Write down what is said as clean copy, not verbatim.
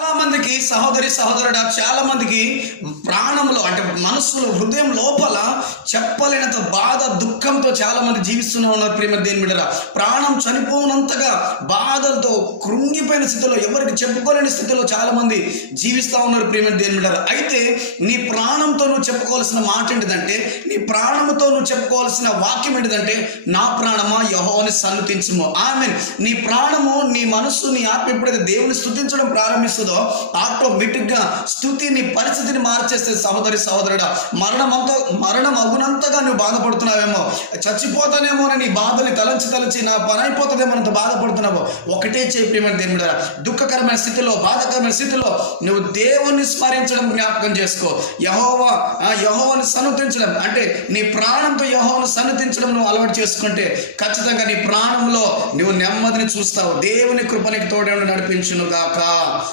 చాలా మందికి సహోదరి సహోదరుడా, చాలా మందికి ప్రాణంలో అంటే మనస్సులో హృదయం లోపల చెప్పలేనంత బాధ దుఃఖంతో చాలా మంది జీవిస్తూనే ఉన్నారు. ప్రేమ దేని బిడ్డరా, ప్రాణం చనిపోనంతగా బాధలతో కృంగిపోయిన స్థితిలో, ఎవరికి చెప్పుకోలేని స్థితిలో చాలా మంది జీవిస్తూ ఉన్నారు. ప్రేమ దేని బిడ్డరా, అయితే నీ ప్రాణంతో నువ్వు చెప్పుకోవాల్సిన మాట ఏంటిదంటే, నీ ప్రాణంతో నువ్వు చెప్పుకోవాల్సిన వాక్యం ఏంటిదంటే, నా ప్రాణమా యెహోవాని సన్నుతించుము. ఆమేన్. నీ ప్రాణము, నీ మనస్సు, నీ ఆత్మ ఎప్పుడైతే దేవుని స్తుతించడం ప్రారంభిస్తుందో ఆటోమేటిక్గా స్థుతి నీ పరిస్థితిని మార్చేస్తే సహోదరి సహోదరుడా, మరణం అగునంతగా నువ్వు బాధపడుతున్నావేమో, చచ్చిపోతానేమో అని నీ బాధని తలంచి నా పని అయిపోతుందేమో అంత బాధపడుతున్నావు. ఒకటే చెప్పేమని దేవుడా, దుఃఖకరమైన స్థితిలో, బాధకరమైన స్థితిలో నువ్వు దేవుణ్ణి స్మరించడం జ్ఞాపకం చేసుకో. యెహోవాని సన్నుతించడం అంటే నీ ప్రాణంతో యెహోవాను సన్నుతించడం నువ్వు అలవాటు చేసుకుంటే ఖచ్చితంగా నీ ప్రాణంలో నువ్వు నెమ్మదిని చూస్తావు. దేవుని కృపనికి తోడే నడిపించును గాక.